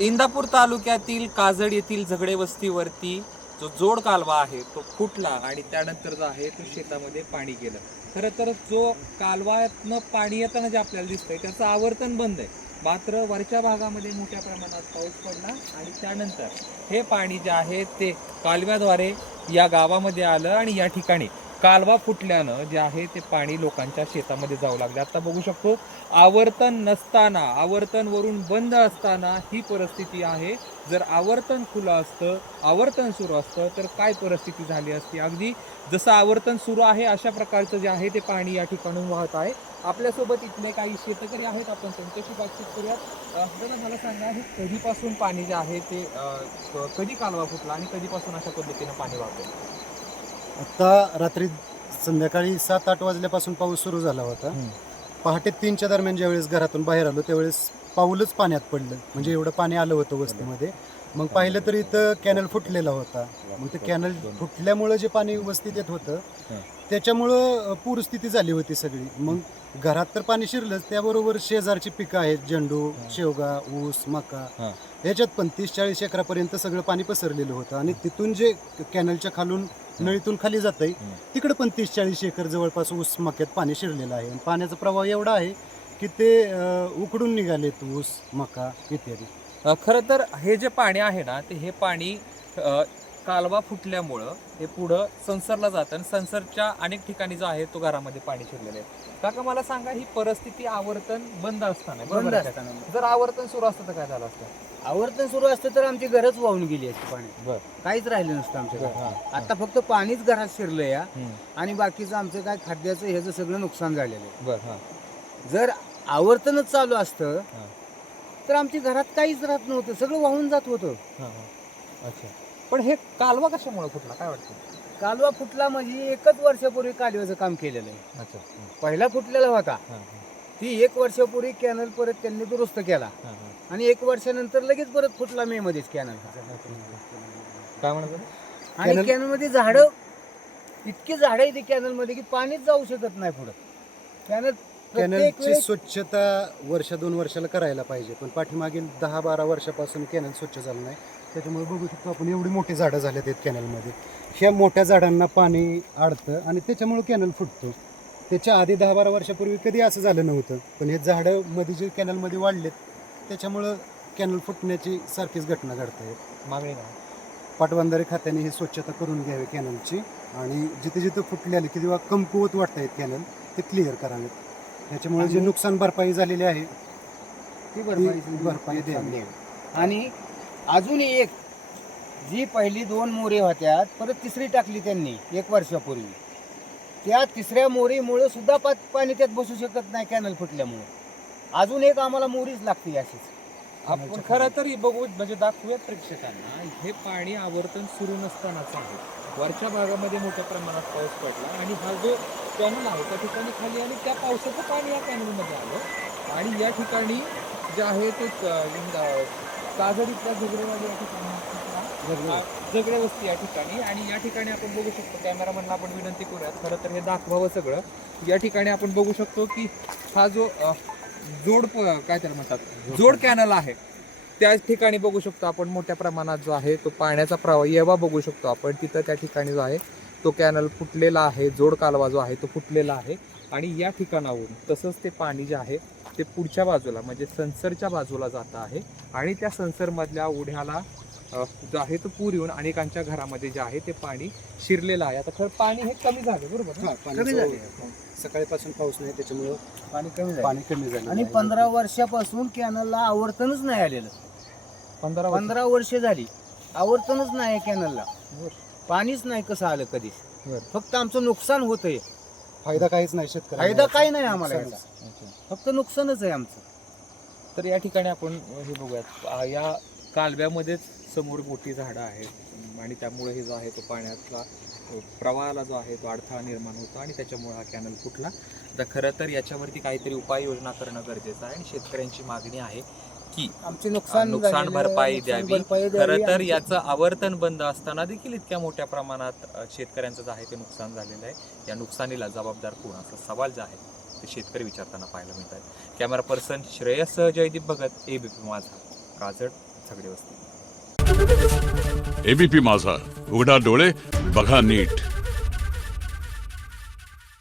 इंदापूर तालुक्यातील काजड येथील झगडे वस्तीवरती जो जोड कालवा आहे तो फुटला आणि त्यानंतर जो आहे तो शेतामध्ये पाणी गेलं. खरं तर जो कालव्यातनं पाणी येताना जे आपल्याला दिसतंय त्याचं आवर्तन बंद आहे. मात्र वरच्या भागामध्ये मोठ्या प्रमाणात पाऊस पडला आणि त्यानंतर हे पाणी जे आहे ते कालव्याद्वारे या गावामध्ये आलं आणि या ठिकाणी कालवा फुटल्यानं जे आहे ते पाणी लोकांच्या शेतामध्ये जाऊ लागले. आता बघू शकतो आवर्तन नसताना, आवर्तन वरून बंद असताना ही परिस्थिती आहे. जर आवर्तन खुलं असतं, आवर्तन सुरू असतं तर काय परिस्थिती झाली असती. अगदी जसं आवर्तन सुरू आहे अशा प्रकारचं जे आहे ते पाणी या ठिकाणून वाहत आहे. आपल्यासोबत इथले काही शेतकरी आहेत, आपण त्यांच्याशी बातचीत करूयात. दादा मला सांगा, हे कधीपासून पाणी जे आहे ते कधी कालवा फुटला आणि कधीपासून अशा पद्धतीनं पाणी वाहतं? आता रात्री संध्याकाळी 7-8 वाजल्यापासून पाऊस सुरू झाला होता. पहाटे 3च्या दरम्यान ज्यावेळेस घरातून बाहेर आलो त्यावेळेस पाऊलच पाण्यात पडलं, म्हणजे एवढं पाणी आलं होतं वस्तीमध्ये. मग पाहिलं तर इथं कॅनल फुटलेला होता. मग ते कॅनल फुटल्यामुळं जे पाणी वस्तीत येत होतं त्याच्यामुळं पूरस्थिती झाली होती सगळी. मग घरात तर पाणी शिरलंच, त्याबरोबर शेजारची पिकं आहेत, झेंडू, शेवगा, ऊस, मका, याच्यात पण 30-40 एकरापर्यंत सगळं पाणी पसरलेलं होतं. आणि तिथून जे कॅनलच्या खालून नळीतून खाली जातंय तिकडे पण 30-40 एकर जवळपास ऊस मक्यात पाणी शिरलेलं आहे. आणि पाण्याचा प्रवाह एवढा आहे की ते उकडून निघालेत ऊस, मका इत्यादी. खरं तर हे जे पाणी आहे ना ते हे पाणी कालवा फुटल्यामुळं हे पुढं संसरला जातं आणि संसरच्या अनेक ठिकाणी जो आहे तो घरामध्ये पाणी शिरलेलं आहे. काका मला सांगा, ही परिस्थिती आवर्तन बंद असताना, बरोबर आहे का? जर आवर्तन सुरू असतं तर काय झालं असतं? आवर्तन सुरू असतं तर आमची घरच वाहून गेली असती पाणी. बरं. काहीच राहिलं नसतं आमच्या घरात. आता फक्त पाणीच घरात शिरलं या आणि बाकीचं आमचं काय खाद्याचं ह्याचं सगळं नुकसान झालेलं आहे. बरं. जर आवर्तनच चालू असतं तर आमची घरात काहीच राहत नव्हतं, सगळं वाहून जात होतं. अच्छा, पण हे कालवा कशामुळे फुटला काय वाटतं? कालवा फुटला म्हणजे 1 वर्षापूर्वी कालव्याचं काम केलेलं आहे. अच्छा. पहिला फुटलेला होता, ती 1 वर्षापूर्वी कॅनल परत त्यांनी दुरुस्त केला आणि 1 वर्षानंतर लगेच परत फुटला मे मध्येच कॅनल. काय म्हणत? आणि कॅनल मध्ये झाडं, इतकी झाडं येते कॅनल मध्ये की पाणीच जाऊ शकत नाही पुढे. कॅनलची स्वच्छता 1-2 वर्षाला करायला पाहिजे, पण पाठीमागील 10-12 वर्षापासून कॅनल स्वच्छ झालं नाही. त्याच्यामुळे बघू शकतो आपण एवढी मोठी झाडं झालेत आहेत कॅनलमध्ये. ह्या मोठ्या झाडांना पाणी अडतं आणि त्याच्यामुळे कॅनल फुटतो. त्याच्या आधी 10-12 वर्षापूर्वी कधी असं झालं नव्हतं, पण हे झाडं मध्ये जे कॅनलमध्ये वाढलेत त्याच्यामुळं कॅनल फुटण्याची सारखीच घटना घडते. मागणी पाटबंधारे खात्याने ही स्वच्छता करून घ्यावी कॅनलची आणि जिथे जिथे फुटलेले किंवा कमकुवत वाटत आहेत कॅनल ते क्लिअर करावेत. त्याच्यामुळे जे नुकसान भरपाई झालेली आहे ती भरपाई द्यावी. आणि अजून एक, जी पहिली 2 मोरी होत्या परत तिसरी टाकली त्यांनी 1 वर्षापूर्वी. त्या तिसऱ्या मोरीमुळे सुद्धा पाणी त्यात बसू शकत नाही कॅनल फुटल्यामुळे. अजून एक आम्हाला मोरीच लागते अशीच. आपण खरं तरी बघू, म्हणजे दाखवूयात प्रेक्षकांना, हे पाणी आवर्तन सुरू नसतानाच आहे. वरच्या भागामध्ये मोठ्या प्रमाणात पाऊस पडला आणि हा जो कॅनल आहे त्या ठिकाणी खाली आणि त्या पावसाचं पाणी या कॅनलमध्ये आलं आणि या ठिकाणी जे आहे ते काजड इथल्या झगडेवाडी या ठिकाणी, झगडे वस्ती या ठिकाणी. आणि या ठिकाणी आपण बघू शकतो, कॅमेरामॅनला आपण विनंती करूयात खरं तर हे दाखवावं सगळं. या ठिकाणी आपण बघू शकतो की हा जो जोड काय त्याला म्हणतात, जोड कॅनल आहे त्याच ठिकाणी बघू शकतो आपण मोठ्या प्रमाणात जो आहे तो पाण्याचा प्रवाह येवा बघू शकतो आपण. तिथं त्या ठिकाणी जो आहे तो कॅनल फुटलेला आहे, जोड कालवा जो आहे तो फुटलेला आहे. आणि या ठिकाणावरून तसंच ते पाणी जे आहे ते पुढच्या बाजूला म्हणजे संसरच्या बाजूला जात आहे आणि त्या संसरमधल्या ओढ्याला जो आहे तो पूर येऊन अनेकांच्या घरामध्ये जे आहे ते पाणी शिरलेलं आहे. आता खरं पाणी हे कमी झालं, बरोबर? कमी झाले. सकाळीपासून पाऊस नाही त्याच्यामुळं पाणी कमी पाणी कमी झालं. आणि 15 वर्षापासून कॅनलला आवर्तनच नाही आलेलं. 15 वर्ष झाली आवर्तनच नाही कॅनलला, पाणीच नाही. कसं आलं कधीच? फक्त आमचं नुकसान होतंय, फायदा काहीच नाही शेतकऱ्याला. फायदा काही नाही आम्हाला याचा, फक्त नुकसानच आहे आमचं. तर या ठिकाणी आपण हे बघूयात, या कालव्यामध्येच समोर मोठी झाडं आहेत आणि त्यामुळे हे जो आहे तो पाण्यातला प्रवाहाला जो आहे तो अडथळा निर्माण होतो आणि त्याच्यामुळे हा कॅनल फुटला. तर खरं तर याच्यावरती काहीतरी उपाययोजना करणं गरजेचं आहे आणि शेतकऱ्यांची मागणी आहे की आमचे नुकसान भरपाई द्यावी. खरं तर याचं आवर्तन बंद असताना देखील इतक्या मोठ्या प्रमाणात शेतकऱ्यांचं जे आहे ते नुकसान झालेलं आहे. या नुकसानीला जबाबदार कोण, असा सवाल जो आहे ते शेतकरी विचारताना पाहायला मिळत आहे. Camera person Shreyas Jaydeep Bhagat, ABP Majha, काजड. सगळी वस्ती. एबीपी माझा, उघडा डोळे बघा नीट.